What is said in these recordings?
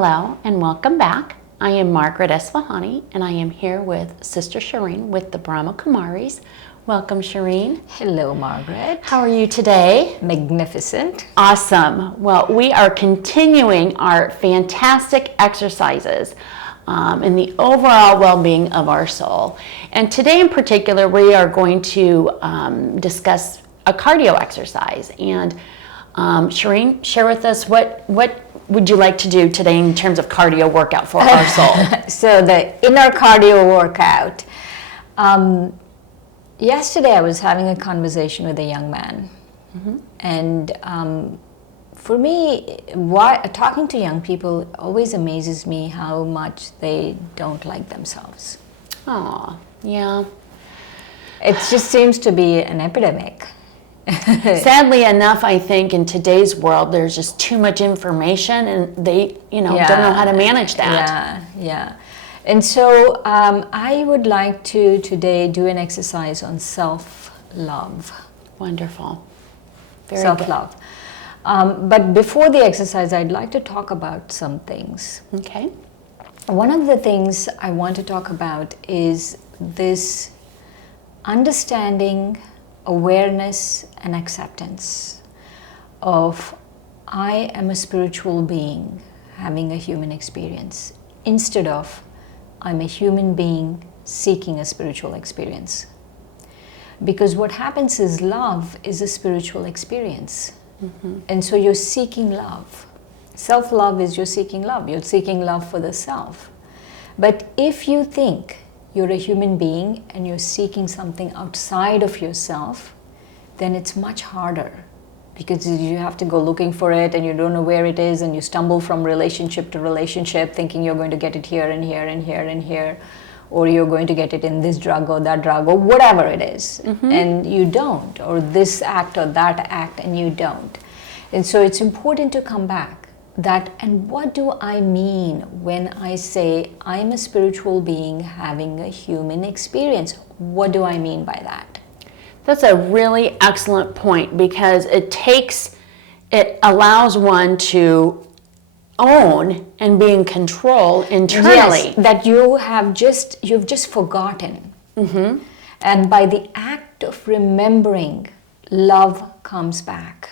Hello and welcome back. I am Margaret Esfahani and I am here with Sister Shireen with the Brahma Kumaris. Welcome, Shireen. Hello, Margaret. How are you today? Magnificent. Awesome. Well, we are continuing our fantastic exercises in the overall well-being of our soul. And today in particular, we are going to discuss a cardio exercise. And Shireen, share with us what would you like to do today in terms of cardio workout for our soul? So the inner cardio workout. Yesterday I was having a conversation with a young man. And for me, talking to young people always amazes me how much they don't like themselves. Oh, yeah. It just seems to be an epidemic. Sadly enough, I think in today's world, there's just too much information and they, don't know how to manage that. Yeah. And so I would like to today do an exercise on self-love. Wonderful. Very Self-love. But before the exercise, I'd like to talk about some things. Okay. One of the things I want to talk about is this understanding, awareness, and acceptance of I am a spiritual being having a human experience instead of I'm a human being seeking a spiritual experience. Because what happens is love is a spiritual experience. And so you're seeking love. Self-love is you're seeking love. You're seeking love for the self. But if you think you're a human being and you're seeking something outside of yourself, then it's much harder because you have to go looking for it and you don't know where it is and you stumble from relationship to relationship thinking you're going to get it here and here and here and here, or you're going to get it in this drug or that drug or whatever it is, and you don't, or this act or that act and you don't. And so it's important to come back that, and what do I mean when I say I'm a spiritual being having a human experience? What do I mean by that? That's a really excellent point because it allows one to own and be in control internally. Yes, that you've just forgotten. And by the act of remembering, love comes back.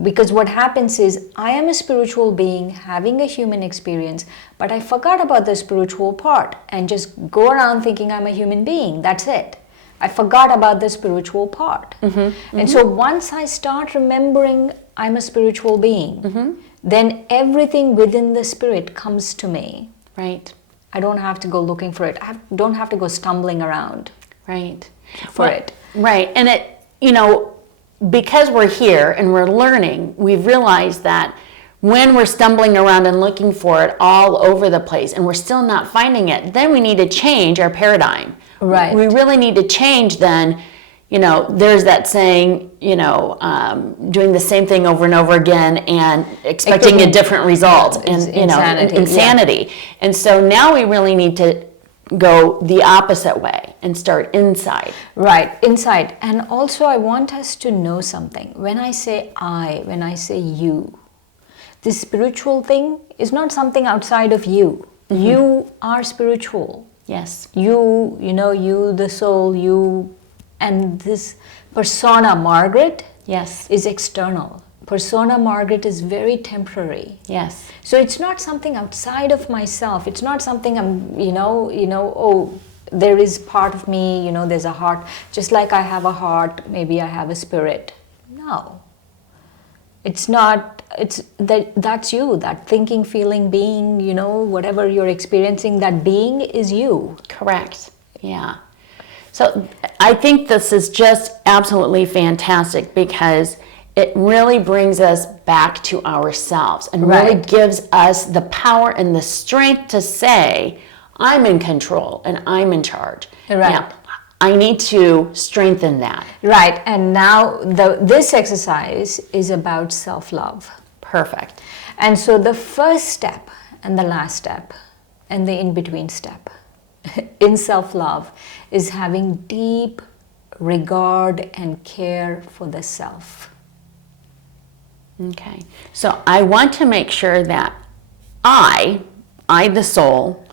Because what happens is, I am a spiritual being having a human experience, but I forgot about the spiritual part and just go around thinking I'm a human being. That's it. I forgot about the spiritual part. And so once I start remembering I'm a spiritual being, then everything within the spirit comes to me. Right. I don't have to go looking for it. Don't have to go stumbling around. Right. For it. Right. And because we're here and we're learning, we've realized that when we're stumbling around and looking for it all over the place and we're still not finding it, then we need to change our paradigm. Right. We really need to change then. There's that saying, doing the same thing over and over again and expecting a different result. And, insanity. Yeah. And so now we really need to go the opposite way and start inside. Right, inside. And also I want us to know something. When I say you, this spiritual thing is not something outside of you. You are spiritual. Yes. You, the soul, you, and this persona Margaret, yes, is external. Persona Margaret is very temporary. Yes. So it's not something outside of myself. It's not something I'm, there is part of me, there's a heart. Just like I have a heart, maybe I have a spirit. No. It's not, that's you, that thinking, feeling, being, whatever you're experiencing, that being is you. Correct. Yeah. So I think this is just absolutely fantastic because it really brings us back to ourselves and really gives us the power and the strength to say, I'm in control and I'm in charge. Right. Now, I need to strengthen that. Right. And now this exercise is about self-love. Perfect. And so the first step and the last step and the in-between step in self-love is having deep regard and care for the self. Okay. So I want to make sure that I the soul,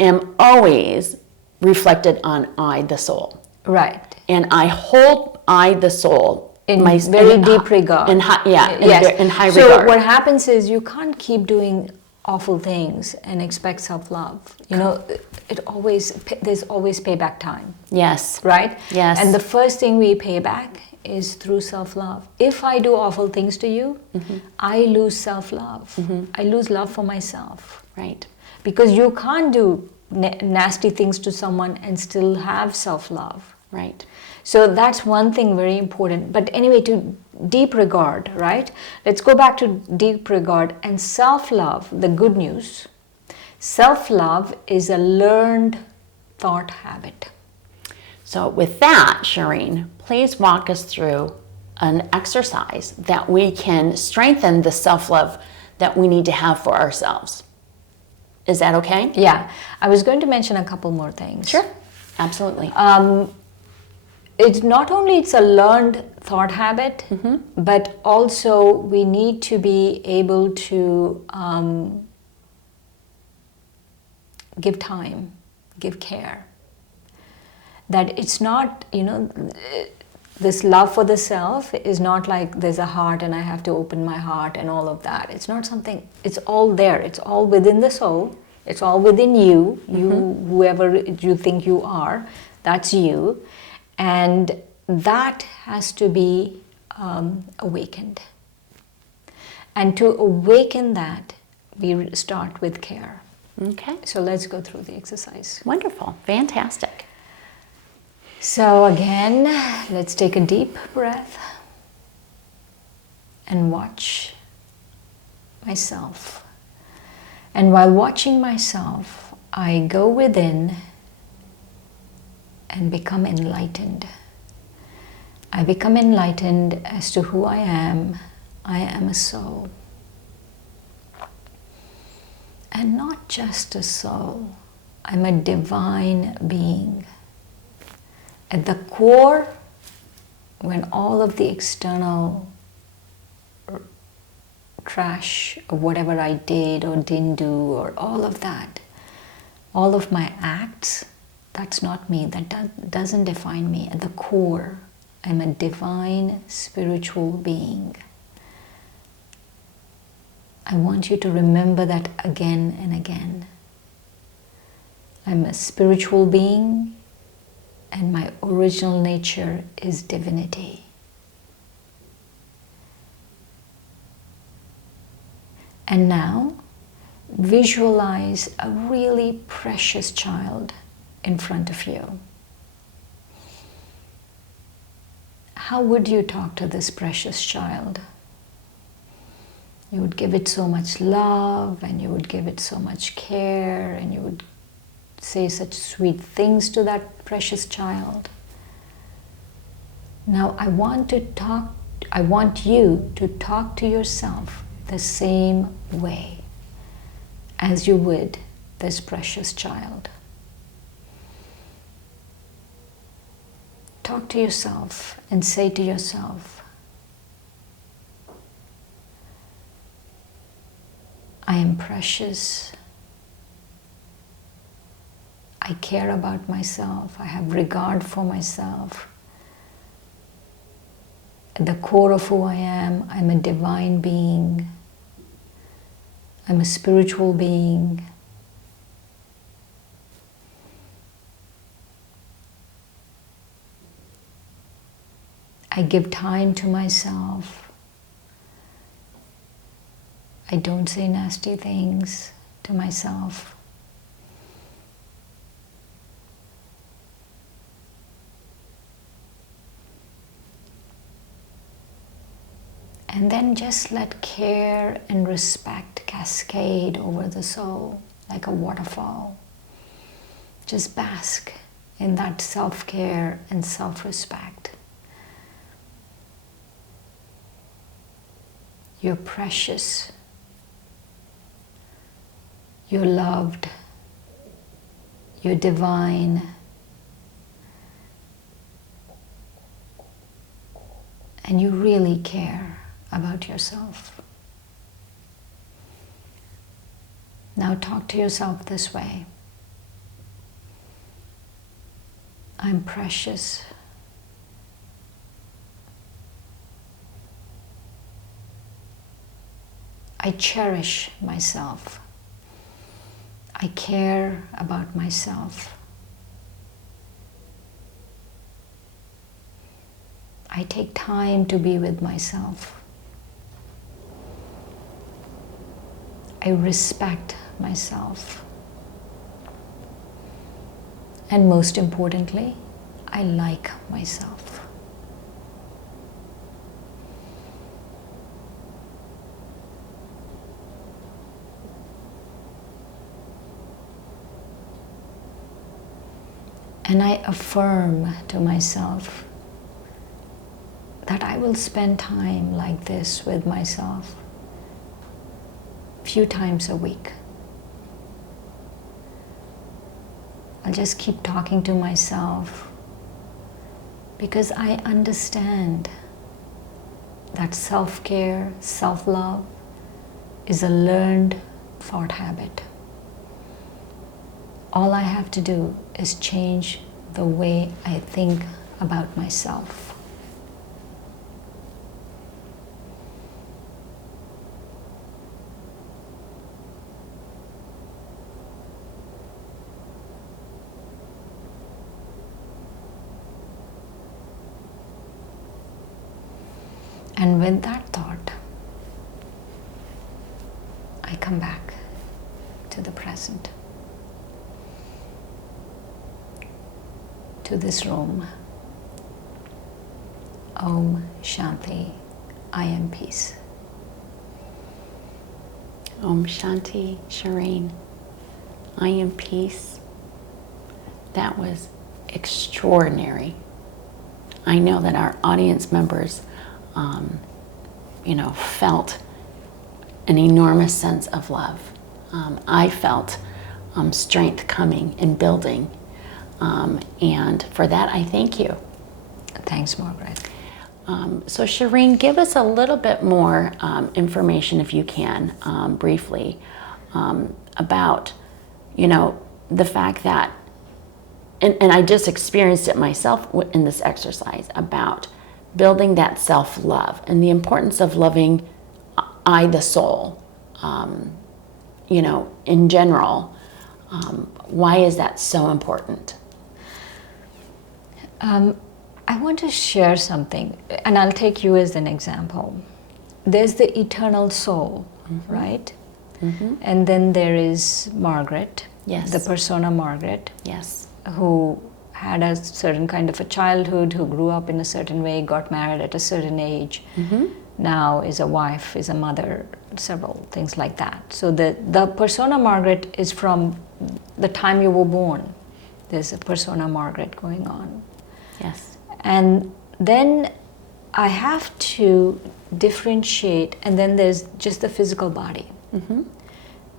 am always reflected on I the soul. Right. And I hold I the soul In very deep regard. In high, Yes. in high so regard. what happens is you can't keep doing awful things and expect self-love. You know, there's always payback time. Yes. Right? Yes. And the first thing we pay back is through self-love. If I do awful things to you, I lose self-love. I lose love for myself. Right. Because you can't do nasty things to someone and still have self-love. Right. So that's one thing very important. But anyway, to deep regard, right? Let's go back to deep regard and self-love. The good news, self-love is a learned thought habit. So with that, Shireen, please walk us through an exercise that we can strengthen the self-love that we need to have for ourselves. Is that okay? Yeah, I was going to mention a couple more things. Sure, absolutely. It's not only it's a learned thought habit, but also we need to be able to give time, give care. That it's not, you know, this love for the self is not like there's a heart and I have to open my heart and all of that. It's not something, it's all there. It's all within the soul. It's all within you, whoever you think you are, that's you. And that has to be awakened. And to awaken that, we start with care. Okay. So let's go through the exercise. Wonderful. Fantastic. So again, let's take a deep breath and watch myself. And while watching myself, I go within and become enlightened. I become enlightened as to who I am. I am a soul. And not just a soul, I'm a divine being. At the core, when all of the external trash or whatever I did or didn't do or all of that, all of my acts, that's not me, that doesn't define me. At the core, I'm a divine spiritual being. I want you to remember that again and again. I'm a spiritual being and my original nature is divinity. And now, visualize a really precious child in front of you. How would you talk to this precious child? You would give it so much love, and you would give it so much care, and you would say such sweet things to that precious child. Now I want you to talk to yourself the same way as you would this precious child. Talk to yourself and say to yourself, I am precious. I care about myself. I have regard for myself. At the core of who I am, I'm a divine being. I'm a spiritual being. I give time to myself. I don't say nasty things to myself. And then just let care and respect cascade over the soul like a waterfall. Just bask in that self-care and self-respect. You're precious. You're loved. You're divine. And you really care about yourself. Now talk to yourself this way. I'm precious. I cherish myself. I care about myself. I take time to be with myself. I respect myself. And most importantly, I like myself. And I affirm to myself that I will spend time like this with myself a few times a week. I'll just keep talking to myself because I understand that self-care, self-love is a learned thought habit. All I have to do is change the way I think about myself. And with that thought, I come back to the present, to this room. Om Shanti, I am peace. Om Shanti, Shireen, I am peace. That was extraordinary. I know that our audience members felt an enormous sense of love. I felt strength coming and building. And for that, I thank you. Thanks, Margaret. So Shireen, give us a little bit more information, if you can, briefly, about, the fact that, and I just experienced it myself in this exercise, about building that self-love and the importance of loving the soul, in general. Why is that so important? I want to share something, and I'll take you as an example. There's the eternal soul, mm-hmm. right? Mm-hmm. And then there is Margaret, yes. the persona Margaret, yes, who had a certain kind of a childhood, who grew up in a certain way, got married at a certain age, mm-hmm. now is a wife, is a mother, several things like that. So the persona Margaret is from the time you were born. There's a persona Margaret going on. Yes. And then I have to differentiate, and then there's just the physical body, mm-hmm.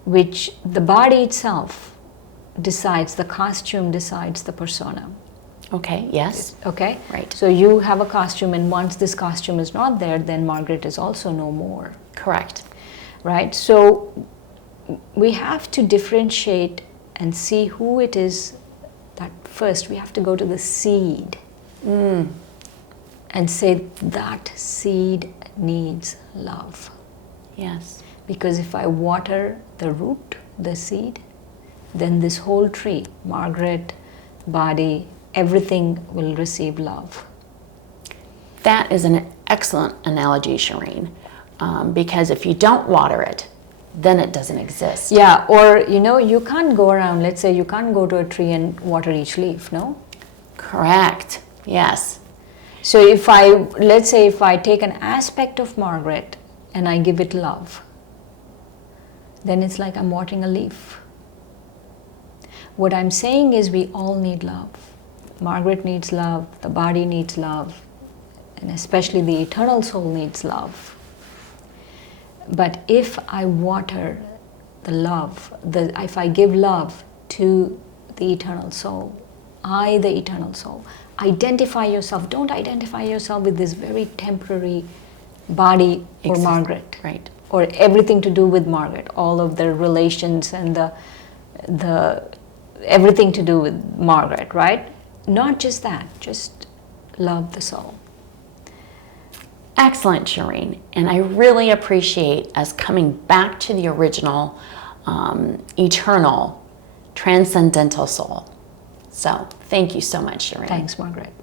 which the body itself decides, the costume decides the persona. Okay, yes. Okay? Right. So you have a costume, and once this costume is not there, then Margaret is also no more. Correct. Right? So we have to differentiate and see who it is. That first we have to go to the seed and say that seed needs love. Yes. Because if I water the root, the seed, then this whole tree, Margaret, body, everything will receive love. That is an excellent analogy, Shireen, because if you don't water it, then it doesn't exist. Yeah, or you can't go around, let's say you can't go to a tree and water each leaf, no? Correct, yes. So let's say if I take an aspect of Margaret and I give it love, then it's like I'm watering a leaf. What I'm saying is we all need love. Margaret needs love, the body needs love, and especially the eternal soul needs love. But if I water the love, if I give love to the eternal soul, the eternal soul, identify yourself. Don't identify yourself with this very temporary body or Margaret. Right. or everything to do with Margaret, all of the relations and the everything to do with Margaret, right? Not just that, just love the soul. Excellent, Shireen. And I really appreciate us coming back to the original, eternal, transcendental soul. So thank you so much, Shireen. Thanks, Margaret.